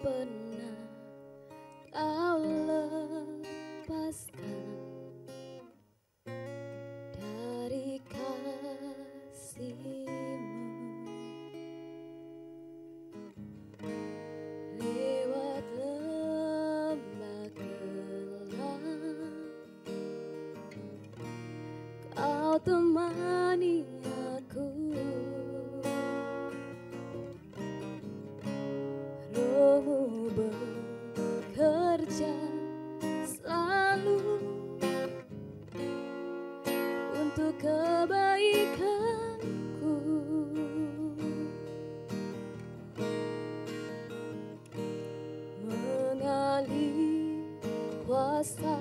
pernah kau lepaskan dari kasih-Mu. Lewat lembah kelam Kau temani aku, Roh-Mu bekerja selalu untuk kebaikanku. Mengalir kuasa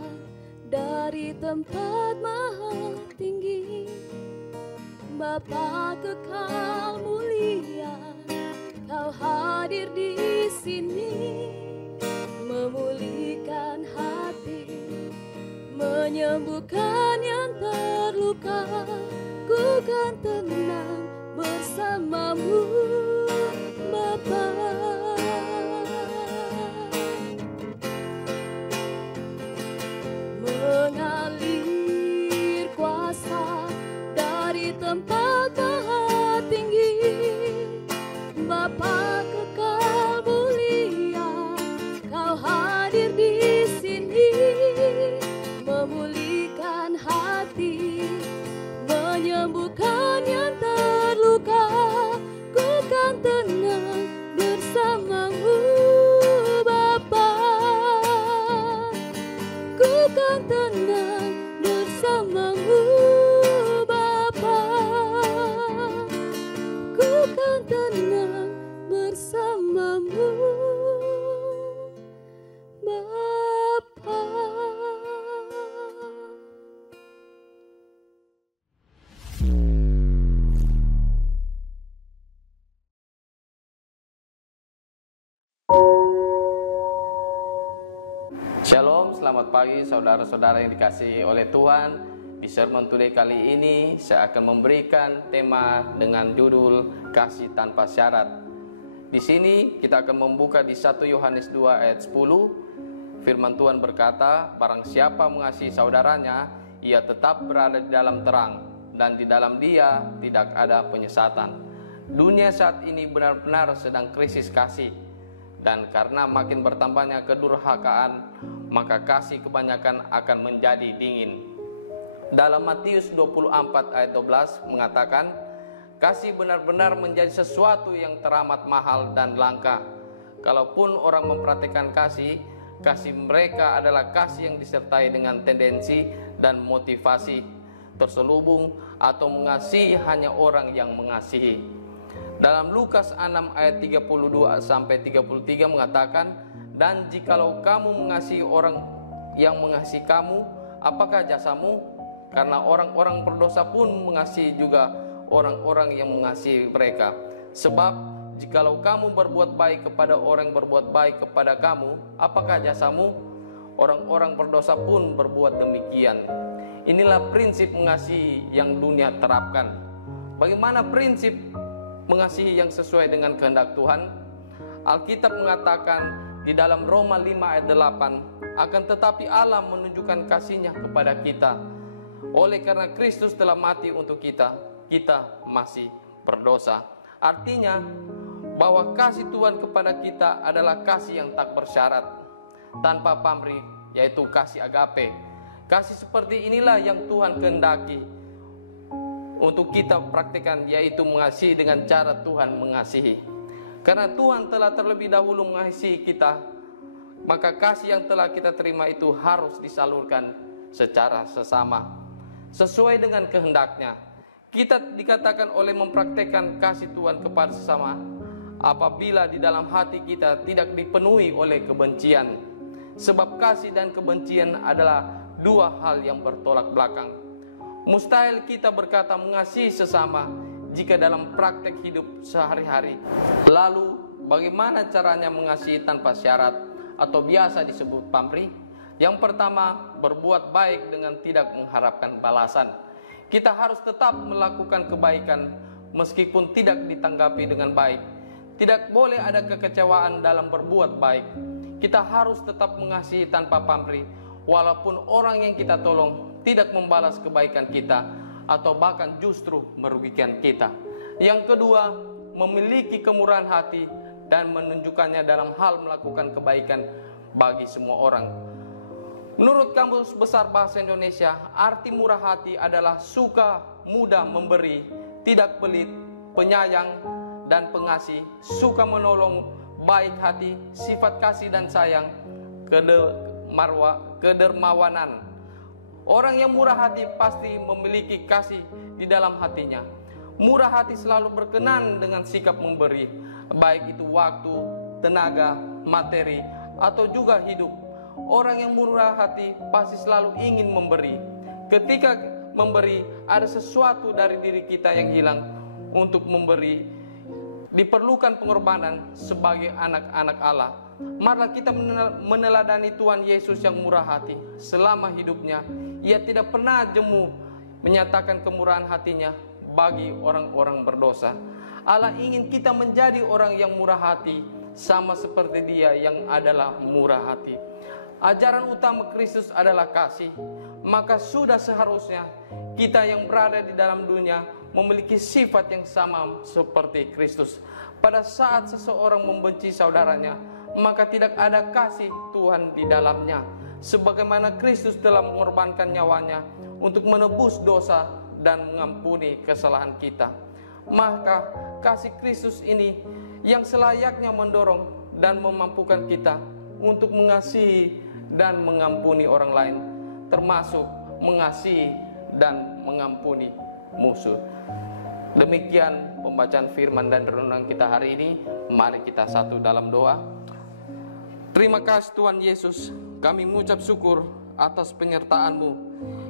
dari tempat maha tinggi, Bapa kekal mulia, Kau hadir di sini, memulihkan hati, menyembuhkan yang terluka. Ku kan tenang bersama-Mu, Bapa. Mengalir kuasa dari tempat maha tinggi, Bapa kekal mulia, Kau hadir di sini, memulihkan hati, menyembuhkan yang terluka. Ku kan tenang bersama-Mu, Bapa. Ku kan tenang bersama-Mu, Bapa. Ku kan tenang bersama-Mu, Bapa. Shalom, selamat pagi saudara-saudara yang dikasihi oleh Tuhan. Di Sermon Today kali ini saya akan memberikan tema dengan judul Kasih Tanpa Syarat. Di sini kita akan membuka di 1 Yohanes 2 ayat 10. Firman Tuhan berkata, barang siapa mengasihi saudaranya, ia tetap berada di dalam terang, dan di dalam dia tidak ada penyesatan. Dunia saat ini benar-benar sedang krisis kasih, dan karena makin bertambahnya kedurhakaan, maka kasih kebanyakan akan menjadi dingin. Dalam Matius 24 ayat 12 mengatakan, kasih benar-benar menjadi sesuatu yang teramat mahal dan langka. Kalaupun orang mempraktikkan kasih mereka adalah kasih yang disertai dengan tendensi dan motivasi terselubung atau mengasihi hanya orang yang mengasihi. Dalam Lukas 6 ayat 32 sampai 33 mengatakan, dan jikalau kamu mengasihi orang yang mengasihi kamu, apakah jasamu? Karena orang-orang berdosa pun mengasihi juga orang-orang yang mengasihi mereka. Sebab jikalau kamu berbuat baik kepada orang yang berbuat baik kepada kamu, apakah jasamu? Orang-orang berdosa pun berbuat demikian. Inilah prinsip mengasihi yang dunia terapkan. Bagaimana prinsip mengasihi yang sesuai dengan kehendak Tuhan? Alkitab mengatakan di dalam Roma 5 ayat 8, akan tetapi Allah menunjukkan kasih-Nya kepada kita. Oleh karena Kristus telah mati untuk kita, kita masih berdosa. Artinya bahwa kasih Tuhan kepada kita adalah kasih yang tak bersyarat, tanpa pamrih, yaitu kasih agape. Kasih seperti inilah yang Tuhan kehendaki untuk kita praktikkan, yaitu mengasihi dengan cara Tuhan mengasihi. Karena Tuhan telah terlebih dahulu mengasihi kita, maka kasih yang telah kita terima itu harus disalurkan secara sesama, sesuai dengan kehendak-Nya. Kita dikatakan oleh mempraktikkan kasih Tuhan kepada sesama apabila di dalam hati kita tidak dipenuhi oleh kebencian. Sebab kasih dan kebencian adalah dua hal yang bertolak belakang. Mustahil kita berkata mengasihi sesama jika dalam praktek hidup sehari-hari. Lalu bagaimana caranya mengasihi tanpa syarat atau biasa disebut pamrih? Yang pertama, berbuat baik dengan tidak mengharapkan balasan. Kita harus tetap melakukan kebaikan meskipun tidak ditanggapi dengan baik. Tidak boleh ada kekecewaan dalam berbuat baik. Kita harus tetap mengasihi tanpa pamrih, walaupun orang yang kita tolong tidak membalas kebaikan kita atau bahkan justru merugikan kita. Yang kedua, memiliki kemurahan hati dan menunjukkannya dalam hal melakukan kebaikan bagi semua orang. Menurut Kamus Besar Bahasa Indonesia, arti murah hati adalah suka, mudah memberi, tidak pelit, penyayang, dan pengasih, suka menolong, baik hati, sifat kasih dan sayang, kedermawanan. Orang yang murah hati pasti memiliki kasih di dalam hatinya. Murah hati selalu berkenan dengan sikap memberi, baik itu waktu, tenaga, materi, atau juga hidup. Orang yang murah hati pasti selalu ingin memberi. Ketika memberi, ada sesuatu dari diri kita yang hilang. Untuk memberi diperlukan pengorbanan sebagai anak-anak Allah. Marilah kita meneladani Tuhan Yesus yang murah hati. Selama hidupnya, Ia tidak pernah jemu menyatakan kemurahan hatinya bagi orang-orang berdosa. Allah ingin kita menjadi orang yang murah hati, sama seperti Dia yang adalah murah hati. Ajaran utama Kristus adalah kasih. Maka sudah seharusnya kita yang berada di dalam dunia memiliki sifat yang sama seperti Kristus. Pada saat seseorang membenci saudaranya, maka tidak ada kasih Tuhan di dalamnya. Sebagaimana Kristus telah mengorbankan nyawanya untuk menebus dosa dan mengampuni kesalahan kita. Maka kasih Kristus ini yang selayaknya mendorong dan memampukan kita untuk mengasihi dan mengampuni orang lain, termasuk mengasihi dan mengampuni musuh. Demikian pembacaan firman dan renungan kita hari ini. Mari kita satu dalam doa. Terima kasih Tuhan Yesus, kami mengucap syukur atas penyertaan-Mu.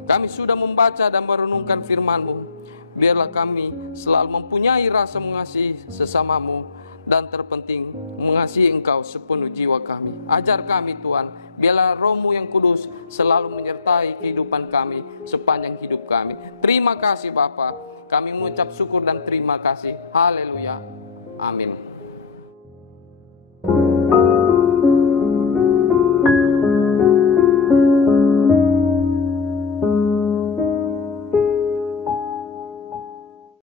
Kami sudah membaca dan merenungkan firman-Mu. Biarlah kami selalu mempunyai rasa mengasihi sesamamu, dan terpenting mengasihi Engkau sepenuh jiwa kami. Ajar kami Tuhan, biarlah Roh-Mu yang kudus selalu menyertai kehidupan kami sepanjang hidup kami. Terima kasih Bapa, kami mengucap syukur dan terima kasih. Haleluya, amin.